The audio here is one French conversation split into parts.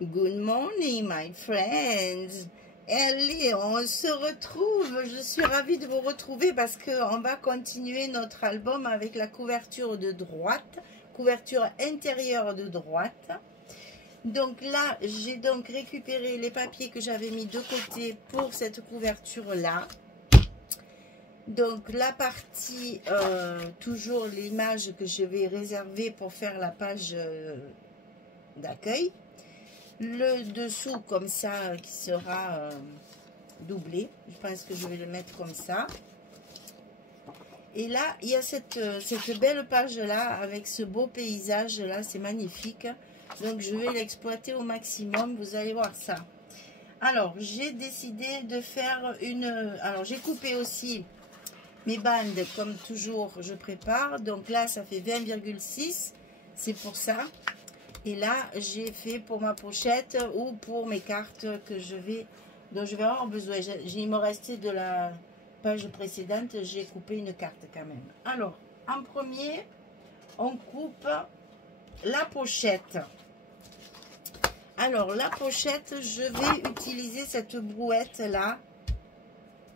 Good morning, my friends. Allez, on se retrouve. Je suis ravie de vous retrouver parce qu'on va continuer notre album avec la couverture de droite, couverture intérieure de droite. Donc là, j'ai donc récupéré les papiers que j'avais mis de côté pour cette couverture-là. Donc la partie, toujours l'image que je vais réserver pour faire la page d'accueil. Le dessous comme ça qui sera doublé. Je pense que je vais le mettre comme ça. Et là, il y a cette belle page-là avec ce beau paysage-là. C'est magnifique. Donc, je vais l'exploiter au maximum. Vous allez voir ça. Alors, j'ai décidé de faire une... Alors, j'ai coupé aussi mes bandes. Comme toujours, je prépare. Donc là, ça fait 20,6. C'est pour ça. Et là, j'ai fait pour ma pochette ou pour mes cartes que dont je vais avoir besoin. Il me restait de la page précédente, j'ai coupé une carte quand même. Alors, en premier, on coupe la pochette. Alors, la pochette, je vais utiliser cette brouette là,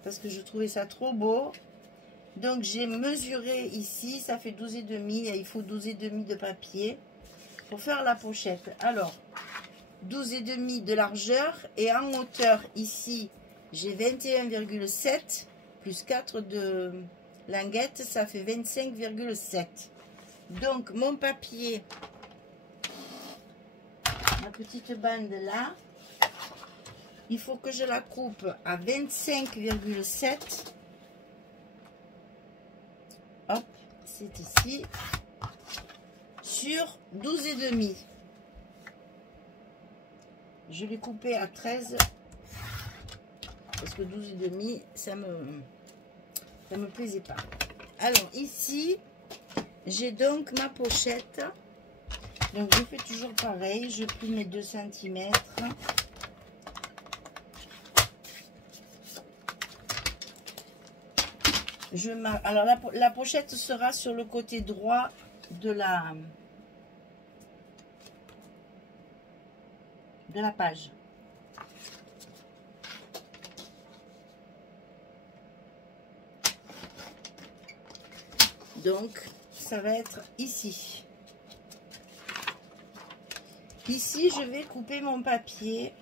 parce que je trouvais ça trop beau. Donc, j'ai mesuré ici, ça fait 12,5 et il faut 12,5 de papier. Pour faire la pochette. Alors, 12,5 de largeur et en hauteur ici, j'ai 21,7 plus 4 de languette, ça fait 25,7. Donc, mon papier, ma petite bande là, il faut que je la coupe à 25,7. Hop, c'est ici. Sur 12,5. Je l'ai coupé à 13 parce que 12,5 ça me plaisait pas. Alors ici j'ai donc ma pochette. Donc je fais toujours pareil, je plie mes 2 cm. Alors la pochette sera sur le côté droit de la page. Donc ça va être ici. Ici je vais couper mon papier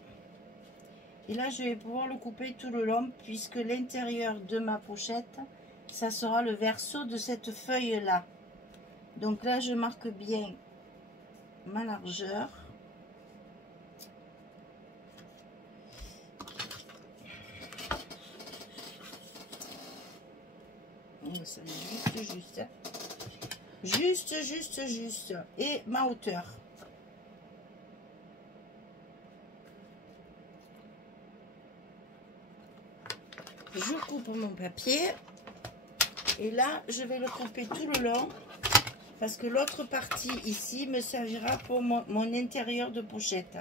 et là je vais pouvoir le couper tout le long puisque l'intérieur de ma pochette ça sera le verso de cette feuille là. Donc là je marque bien ma largeur. Ça juste et ma hauteur. Je coupe mon papier et là je vais le couper tout le long parce que l'autre partie ici me servira pour mon intérieur de pochette.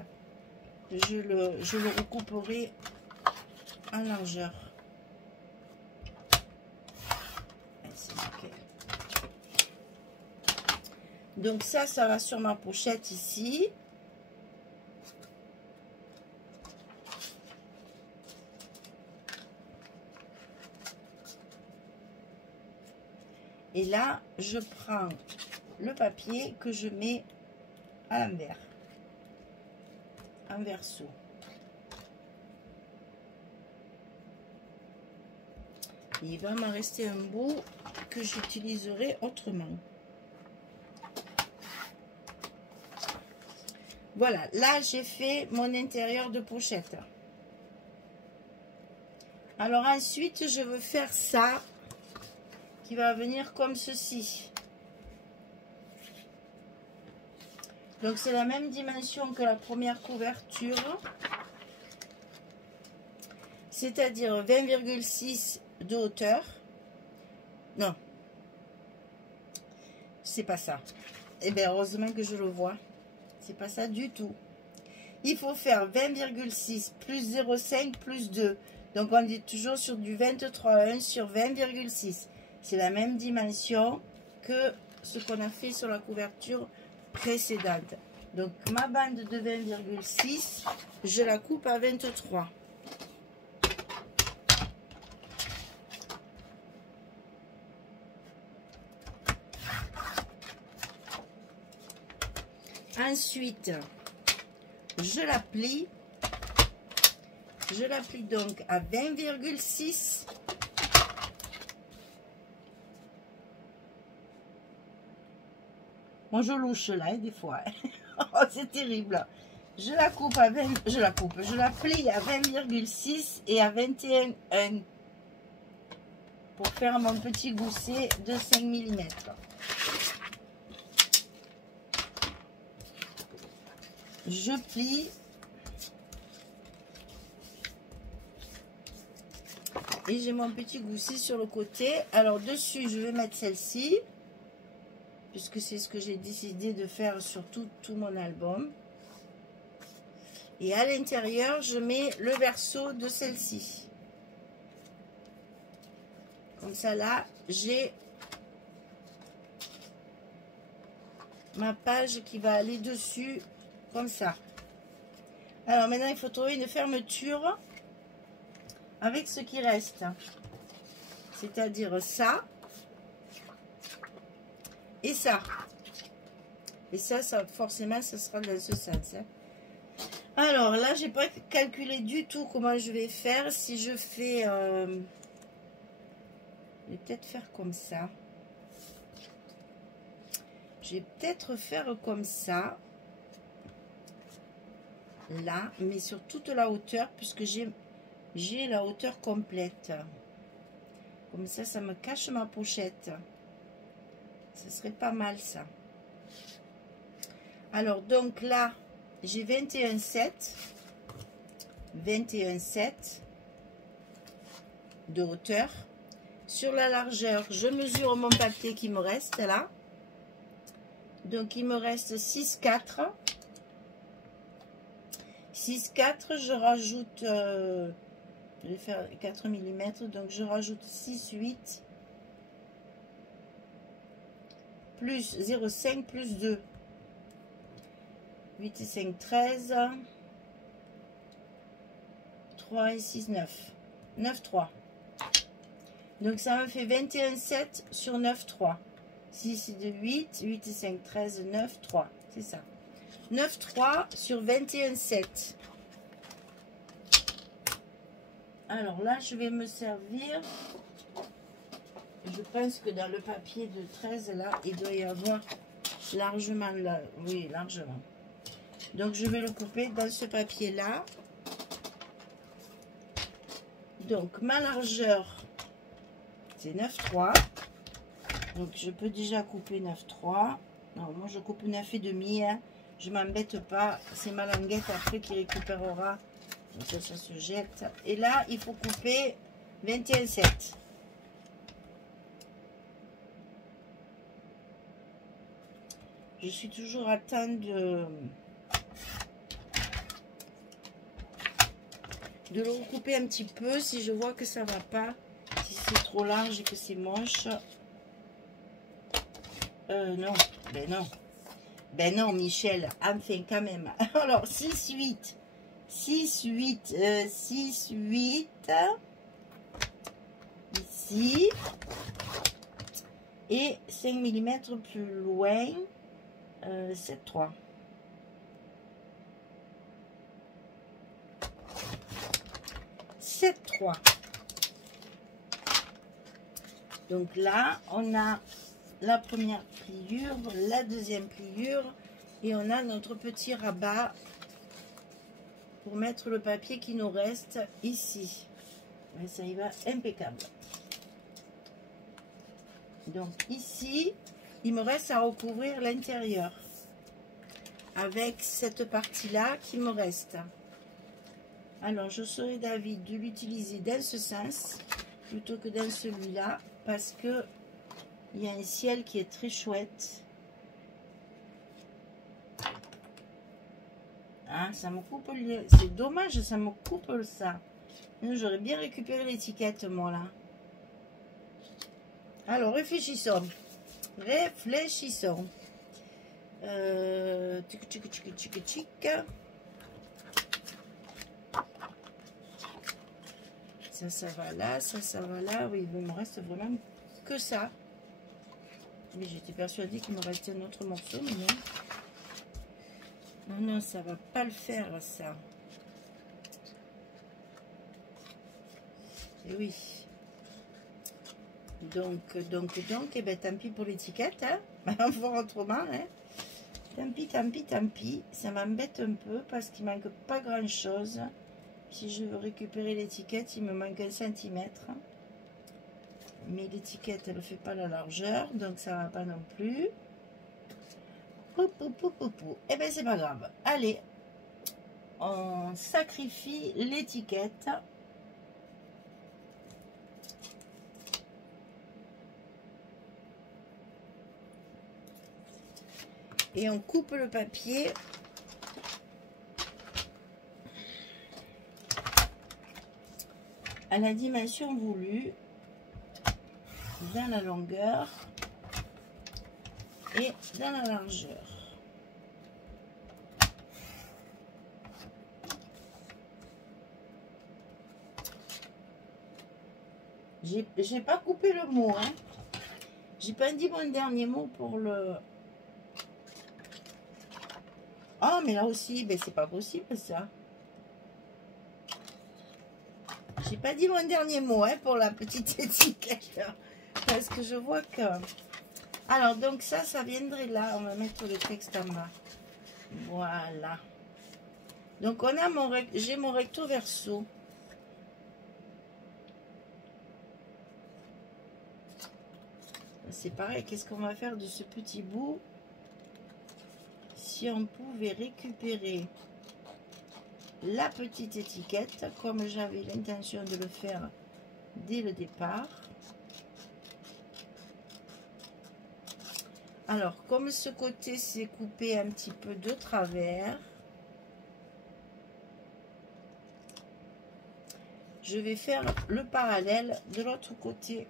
Je le recouperai en largeur. Donc ça va sur ma pochette ici. Et là, je prends le papier que je mets à l'envers, en verso. Il va m'en rester un bout que j'utiliserai autrement. Voilà, là j'ai fait mon intérieur de pochette. Alors ensuite, je veux faire ça qui va venir comme ceci. Donc c'est la même dimension que la première couverture, c'est-à-dire 20,6 de hauteur. Non, c'est pas ça. Et bien heureusement que je le vois. C'est pas ça du tout. Il faut faire 20,6 plus 0,5 plus 2. Donc on est toujours sur du 23,1 sur 20,6. C'est la même dimension que ce qu'on a fait sur la couverture précédente. Donc ma bande de 20,6, je la coupe à 23. Ensuite, je la plie. Je la plie donc à 20,6. Moi, je louche là, des fois. Oh, c'est terrible. Je la coupe à 20, je la plie à 20,6 et à 21,1 pour faire mon petit gousset de 5 mm. Je plie et j'ai mon petit gousset sur le côté. Alors dessus, je vais mettre celle-ci, puisque c'est ce que j'ai décidé de faire sur tout mon album. Et à l'intérieur, je mets le verso de celle-ci. Comme ça, là, j'ai ma page qui va aller dessus, comme ça. Alors maintenant, il faut trouver une fermeture avec ce qui reste. C'est-à-dire ça et ça. Et ça forcément, ça sera dans ce sens. Hein. Alors là, j'ai pas calculé du tout comment je vais faire. Si je fais... je vais peut-être faire comme ça. Je vais peut-être faire comme ça. Là, mais sur toute la hauteur, puisque j'ai la hauteur complète. Comme ça, ça me cache ma pochette. Ce serait pas mal, ça. Alors, donc là, j'ai 21,7. 21,7 de hauteur. Sur la largeur, je mesure mon papier qui me reste là. Donc, il me reste 6,4. 6,4, je rajoute, je vais faire 4 mm, donc je rajoute 6,8 plus 0,5 plus 2. 8 et 5, 13. 3 et 6, 9. 9,3. Donc ça me fait 21,7 sur 9,3. 6 et 2, 8. 8 et 5, 13, 9,3. C'est ça. 9,3 sur 21,7. Alors là, je vais me servir. Je pense que dans le papier de 13, là, il doit y avoir largement, là, oui, largement. Donc, je vais le couper dans ce papier-là. Donc, ma largeur, c'est 9,3. Donc, je peux déjà couper 9,3. Non, moi, je coupe 9,5. Hein. Je m'embête pas. C'est ma languette après qui récupérera. Donc, ça se jette. Et là, il faut couper 21,7. Je suis toujours à temps de le recouper un petit peu si je vois que ça va pas, si c'est trop large et que c'est moche. Non, ben non Michel, enfin quand même. Alors 6, 8 6, 8 6, 8 ici et 5 mm plus loin 7,3. Donc là, on a la première pliure, la deuxième pliure et on a notre petit rabat pour mettre le papier qui nous reste ici. Et ça y va impeccable. Donc ici, il me reste à recouvrir l'intérieur avec cette partie-là qui me reste. Alors, je serais d'avis de l'utiliser dans ce sens plutôt que dans celui-là parce que il y a un ciel qui est très chouette. Ah, ça me coupe le... C'est dommage, ça me coupe ça. J'aurais bien récupéré l'étiquette, moi, là. Alors, réfléchissons. Réfléchissons. Tchic, tchic, tchic, tchic, tchic. Ça va là, ça va là. Oui, il me reste vraiment que ça. Mais j'étais persuadée qu'il me restait un autre morceau, mais non. Non, non, ça va pas le faire, ça. Et oui. Donc, et ben tant pis pour l'étiquette, hein. On va voir autrement, hein. Tant pis, tant pis, tant pis. Ça m'embête un peu parce qu'il manque pas grand chose. Si je veux récupérer l'étiquette, il me manque 1 centimètre. Mais l'étiquette, elle ne fait pas la largeur, donc ça va pas non plus. Et ben c'est pas grave. Allez, on sacrifie l'étiquette. Et on coupe le papier à la dimension voulue, dans la longueur et dans la largeur. J'ai pas coupé le mot, hein. J'ai pas dit mon dernier mot pour le... Oh, mais là aussi, ben c'est pas possible ça. J'ai pas dit mon dernier mot, hein, pour la petite étiquette. Parce que je vois que... Alors, donc ça viendrait là. On va mettre le texte en bas. Voilà. Donc, on a j'ai mon recto verso. C'est pareil. Qu'est-ce qu'on va faire de ce petit bout? Si on pouvait récupérer la petite étiquette, comme j'avais l'intention de le faire dès le départ. Alors, comme ce côté s'est coupé un petit peu de travers, je vais faire le parallèle de l'autre côté.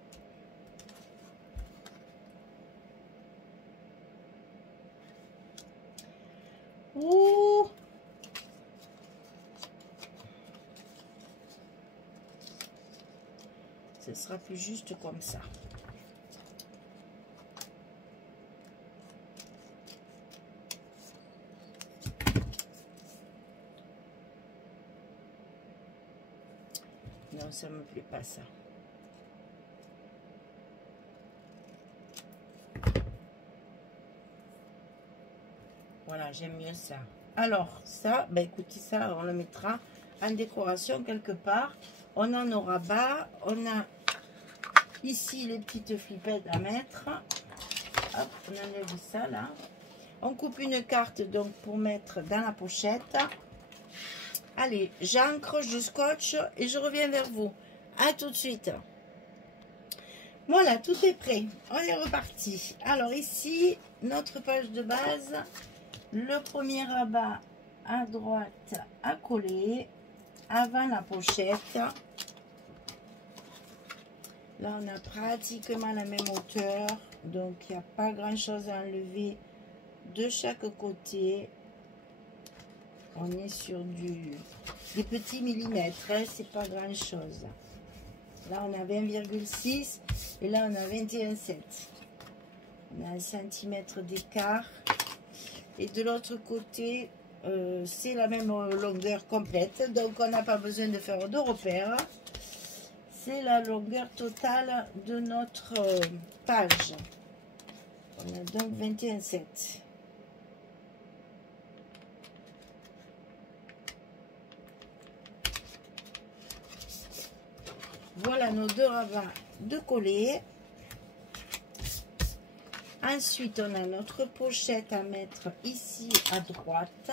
Ouh! Ce sera plus juste comme ça. Non, ça me plaît pas ça. Voilà, j'aime mieux ça. Alors, ça, ben écoutez, ça, on le mettra en décoration quelque part. On en aura bas. On a ici les petites flippettes à mettre. Hop, on enlève ça là. On coupe une carte donc pour mettre dans la pochette. Allez, j'ancre, je scotche et je reviens vers vous. À tout de suite. Voilà, tout est prêt. On est reparti. Alors ici, notre page de base. Le premier rabat à droite à coller avant la pochette. Là, on a pratiquement la même hauteur. Donc, il n'y a pas grand chose à enlever de chaque côté. On est sur des petits millimètres. Hein, c'est pas grand chose. Là, on a 20,6 et là, on a 21,7. On a 1 centimètre d'écart. Et de l'autre côté, c'est la même longueur complète. Donc, on n'a pas besoin de faire de repères. C'est la longueur totale de notre page. On a donc 21,7. Voilà nos deux rabats de coller. Ensuite, on a notre pochette à mettre ici à droite.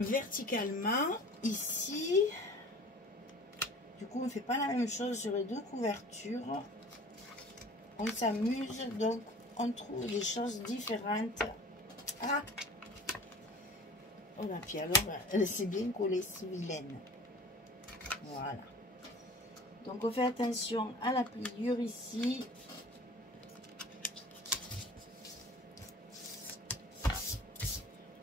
Verticalement, ici, du coup, on ne fait pas la même chose sur les deux couvertures. On s'amuse, donc on trouve des choses différentes. Ah! Oh là, puis alors, elle s'est bien collée, c'est vilaine. Voilà. Donc, on fait attention à la pliure ici.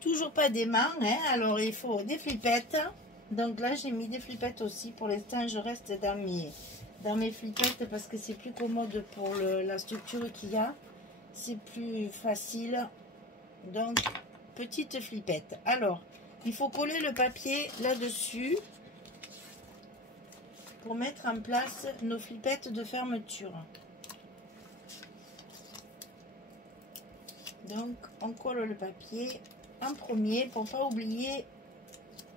Toujours pas d'aimant, hein, alors il faut des flippettes. Donc là, j'ai mis des flippettes aussi. Pour l'instant, je reste dans mes flippettes parce que c'est plus commode pour la structure qu'il y a. C'est plus facile. Donc, petite flippette. Alors, il faut coller le papier là-dessus pour mettre en place nos flippettes de fermeture. Donc, on colle le papier en premier pour pas oublier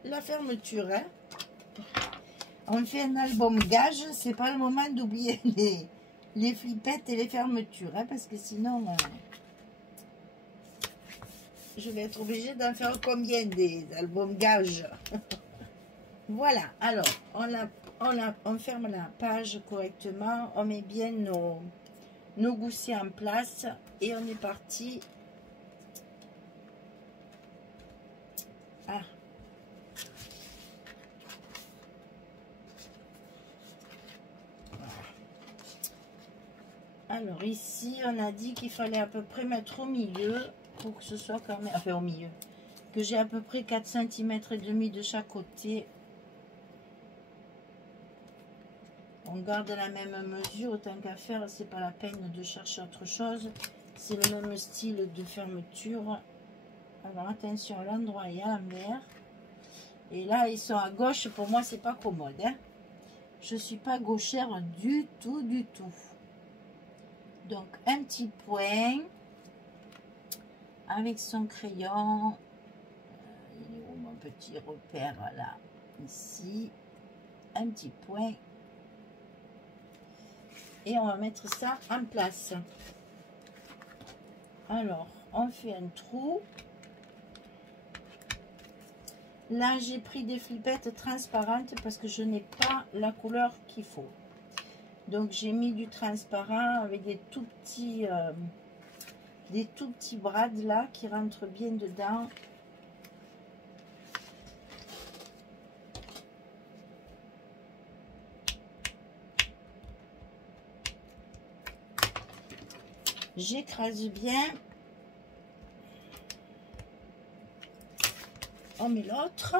la fermeture. Hein. On fait un album gage, c'est pas le moment d'oublier les flippettes et les fermetures, hein, parce que sinon je vais être obligée d'en faire combien des albums gages. Voilà, alors on ferme la page correctement, on met bien nos goussiers en place et on est parti. Ah. Alors ici, on a dit qu'il fallait à peu près mettre au milieu pour que ce soit quand même, enfin au milieu, que j'ai à peu près 4 cm et demi de chaque côté. On garde la même mesure, autant qu'à faire, c'est pas la peine de chercher autre chose. C'est le même style de fermeture. Alors attention, à l'endroit et à l'envers. Et là, ils sont à gauche, pour moi, c'est pas commode. Hein. Je suis pas gauchère du tout, du tout. Donc, un petit point avec son crayon. Il est où mon petit repère là? Ici. Un petit point. Et on va mettre ça en place. Alors, on fait un trou. Là, j'ai pris des flippettes transparentes parce que je n'ai pas la couleur qu'il faut. Donc, j'ai mis du transparent avec des tout petits brades là qui rentrent bien dedans. J'écrase bien. On met l'autre.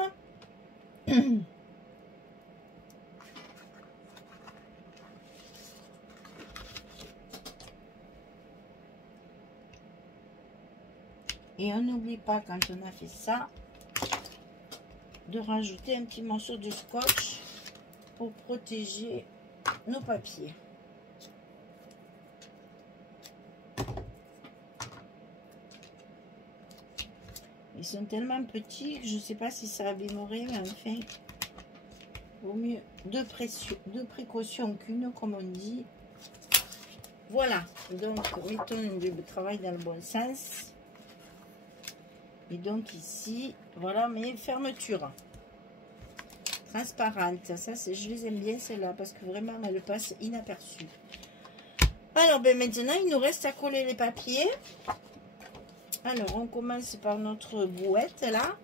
Et on n'oublie pas, quand on a fait ça, de rajouter un petit morceau de scotch pour protéger nos papiers. Ils sont tellement petits que je ne sais pas si ça abîmerait, mais enfin, vaut mieux de précaution qu'une, comme on dit. Voilà, donc mettons le travail dans le bon sens. Et donc ici, voilà mes fermetures transparentes. Ça, je les aime bien celles-là parce que vraiment elles passent inaperçues. Alors ben maintenant, il nous reste à coller les papiers. Alors on commence par notre brouette là.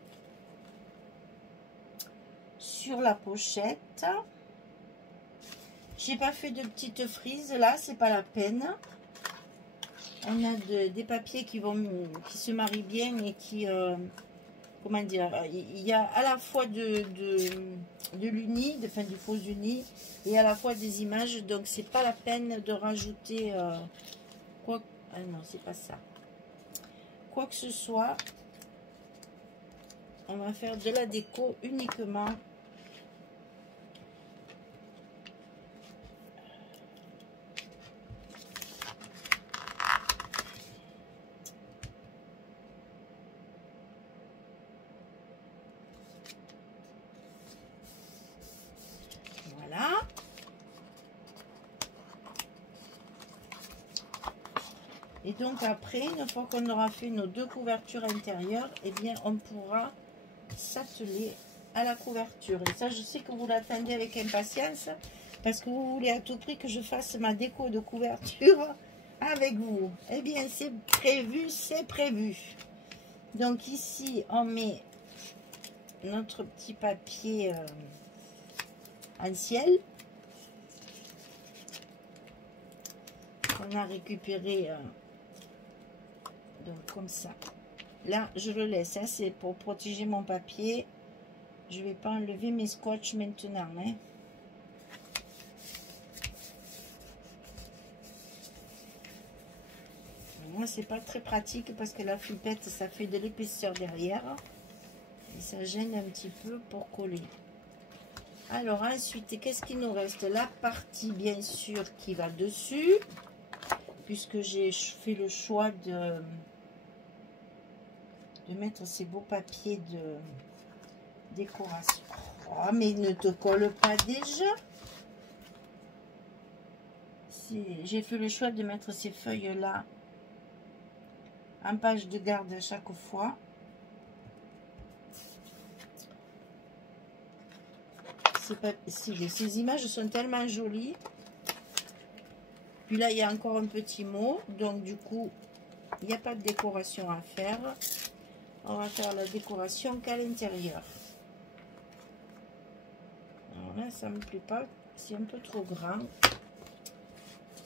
Sur la pochette. J'ai pas fait de petites frises là, c'est pas la peine. On a des papiers qui se marient bien et qui, comment dire, il y a à la fois de l'uni, enfin du faux uni, et à la fois des images, donc c'est pas la peine de rajouter quoi. Ah non, c'est pas ça. Quoi que ce soit, on va faire de la déco uniquement. Et donc après, une fois qu'on aura fait nos deux couvertures intérieures, eh bien on pourra s'atteler à la couverture. Et ça, je sais que vous l'attendez avec impatience parce que vous voulez à tout prix que je fasse ma déco de couverture avec vous. Eh bien, c'est prévu, c'est prévu. Donc ici, on met notre petit papier en ciel qu'on a récupéré donc comme ça. Là, je le laisse, hein, c'est pour protéger mon papier. Je vais pas enlever mes scotch maintenant, hein. Moi, c'est pas très pratique parce que la flippette, ça fait de l'épaisseur derrière. Et ça gêne un petit peu pour coller. Alors ensuite, qu'est-ce qu'il nous reste? La partie, bien sûr, qui va dessus. Puisque j'ai fait le choix de mettre ces beaux papiers de décoration. Oh, mais ne te colle pas déjà. J'ai fait le choix de mettre ces feuilles-là en page de garde à chaque fois. Ces images sont tellement jolies. Puis là, il y a encore un petit mot. Donc, du coup, il n'y a pas de décoration à faire. On va faire la décoration qu'à l'intérieur. Alors là, ça ne me plaît pas. C'est un peu trop grand.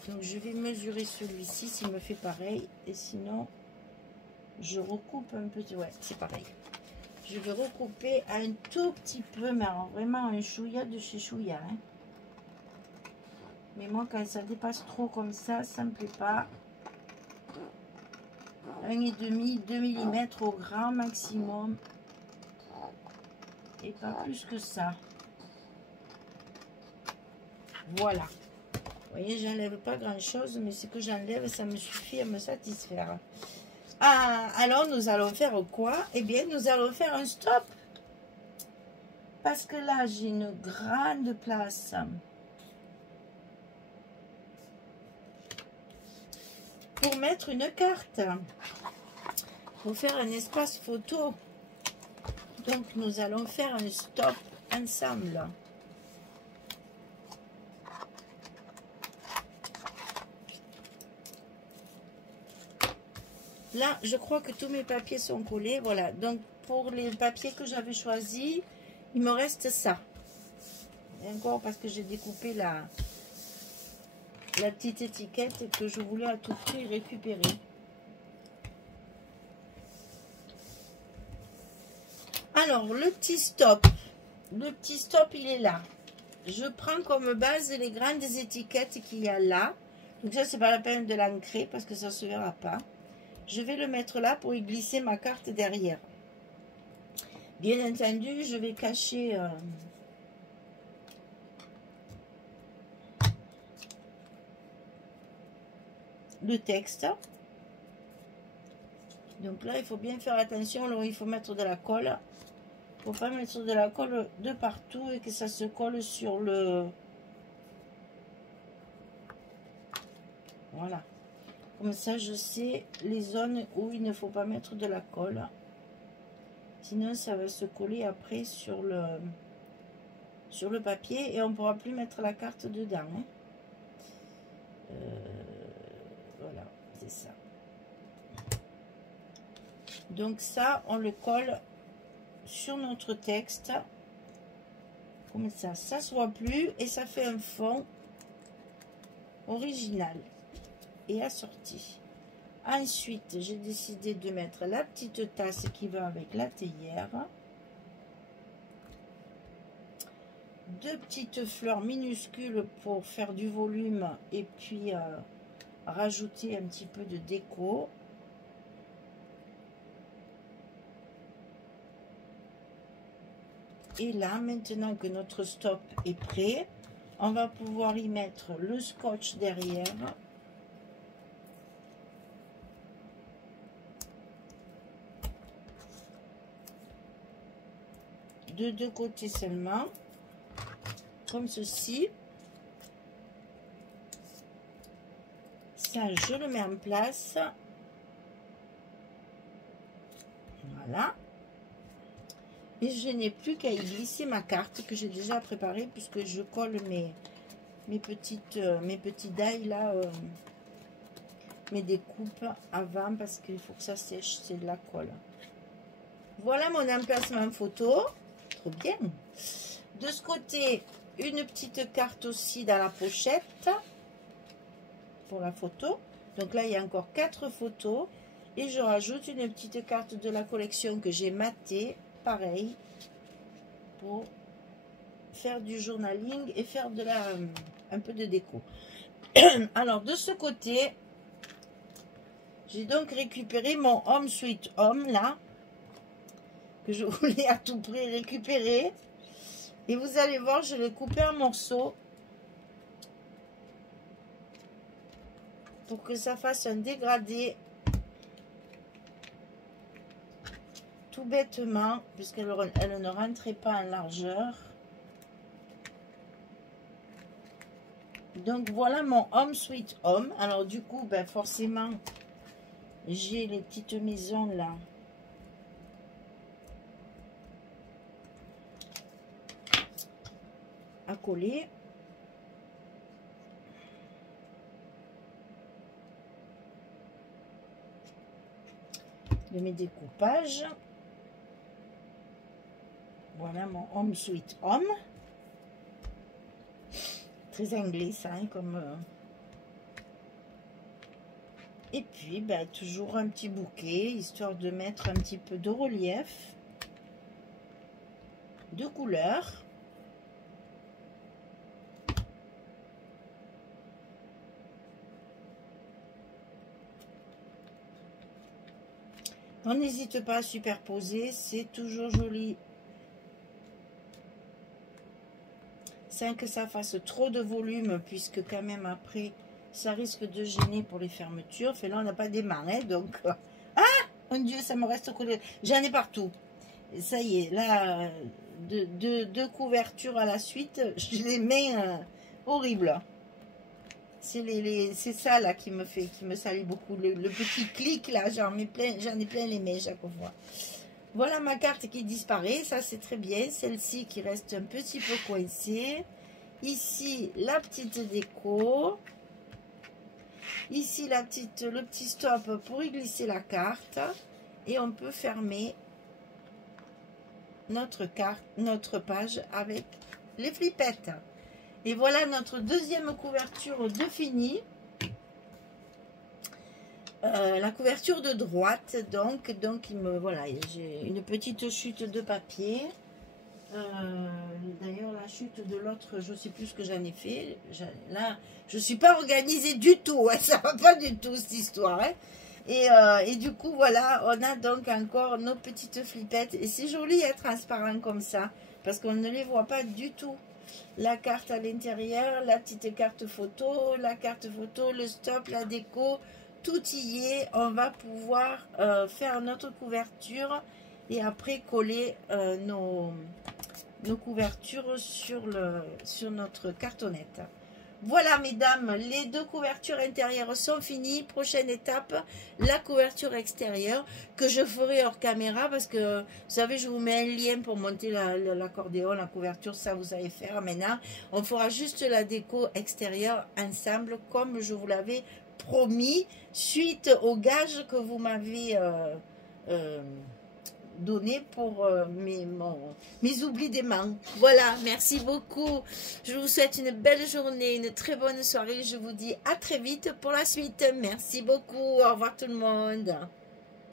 Donc, je vais mesurer celui-ci s'il me fait pareil. Et sinon, je recoupe un petit... Ouais, c'est pareil. Je vais recouper un tout petit peu, mais alors vraiment un chouïa de chez chouïa. Hein. Mais moi, quand ça dépasse trop comme ça ne me plaît pas. 1,5, 2 mm au grand maximum. Et pas plus que ça. Voilà. Vous voyez, j'enlève pas grand chose, mais ce que j'enlève, ça me suffit à me satisfaire. Ah, alors nous allons faire quoi? Eh bien, nous allons faire un stop. Parce que là, j'ai une grande place. Pour mettre une carte. Pour faire un espace photo. Donc, nous allons faire un stop ensemble. Là, je crois que tous mes papiers sont collés. Voilà. Donc, pour les papiers que j'avais choisis, il me reste ça. Et encore parce que j'ai découpé la petite étiquette que je voulais à tout prix récupérer. Alors, le petit stop. Le petit stop, il est là. Je prends comme base les grandes étiquettes qu'il y a là. Donc ça, c'est pas la peine de l'ancrer parce que ça ne se verra pas. Je vais le mettre là pour y glisser ma carte derrière. Bien entendu, je vais cacher le texte. Donc là, il faut bien faire attention. Là, il faut mettre de la colle. Il ne faut pas mettre de la colle de partout et que ça se colle sur le... Voilà. Comme ça, je sais les zones où il ne faut pas mettre de la colle. Sinon, ça va se coller après sur le papier et on ne pourra plus mettre la carte dedans. Hein. Voilà, c'est ça. Donc ça, on le colle sur notre texte. Comme ça, ça ne se voit plus et ça fait un fond original et assorti. Ensuite, j'ai décidé de mettre la petite tasse qui va avec la théière. Deux petites fleurs minuscules pour faire du volume et puis rajouter un petit peu de déco. Et là, maintenant que notre stop est prêt, on va pouvoir y mettre le scotch derrière. De deux côtés seulement, comme ceci. Ça, je le mets en place. Voilà. Et je n'ai plus qu'à y glisser ma carte que j'ai déjà préparée puisque je colle mes petits die là, mes découpes avant parce qu'il faut que ça sèche, c'est de la colle. Voilà mon emplacement photo, trop bien. De ce côté, une petite carte aussi dans la pochette pour la photo. Donc là, il y a encore 4 photos. Et je rajoute une petite carte de la collection que j'ai matée, pareil, pour faire du journaling et faire de un peu de déco. Alors, de ce côté, j'ai donc récupéré mon Home Sweet Home, là, que je voulais à tout prix récupérer. Et vous allez voir, je l'ai coupé en morceaux pour que ça fasse un dégradé tout bêtement, puisqu'elle ne rentrait pas en largeur. Donc voilà mon Home Sweet Home. Alors du coup, ben forcément, j'ai les petites maisons là. À coller. De mes découpages. Voilà mon Home Sweet Home. Très anglais ça, hein, comme... Et puis, ben, toujours un petit bouquet, histoire de mettre un petit peu de relief, de couleurs. On n'hésite pas à superposer, c'est toujours joli. Sans que ça fasse trop de volume, puisque quand même après, ça risque de gêner pour les fermetures. Enfin là, on n'a pas des mains, hein, donc... Ah, mon Dieu, ça me reste collé. J'en ai partout. Et ça y est, là, deux couvertures à la suite, je les mets horribles. C'est ça là qui me salit beaucoup. Le petit clic là, j'en ai plein les mains chaque fois. Voilà ma carte qui disparaît, ça c'est très bien. Celle-ci qui reste un petit peu coincée. Ici la petite déco. Ici le petit stop pour y glisser la carte. Et on peut fermer notre page avec les flippettes. Et voilà notre deuxième couverture de fini. La couverture de droite, donc voilà, j'ai une petite chute de papier. D'ailleurs, la chute de l'autre, je ne sais plus ce que j'en ai fait. Là, je ne suis pas organisée du tout, hein, ça va pas du tout cette histoire. Hein. Et du coup, voilà, on a donc encore nos petites flippettes. Et c'est joli, hein, transparent comme ça, parce qu'on ne les voit pas du tout. La carte à l'intérieur, la petite carte photo, le stop, la déco. Tout y est, on va pouvoir faire notre couverture et après coller nos couvertures sur notre cartonnette. Voilà mesdames, les deux couvertures intérieures sont finies. Prochaine étape, la couverture extérieure que je ferai hors caméra parce que vous savez, je vous mets un lien pour monter l'accordéon, la couverture, ça vous savez faire maintenant. On fera juste la déco extérieure ensemble comme je vous l'avais promis suite au gage que vous m'avez donné pour mes oublis des mains. Voilà, merci beaucoup. Je vous souhaite une belle journée, une très bonne soirée. Je vous dis à très vite pour la suite. Merci beaucoup. Au revoir tout le monde.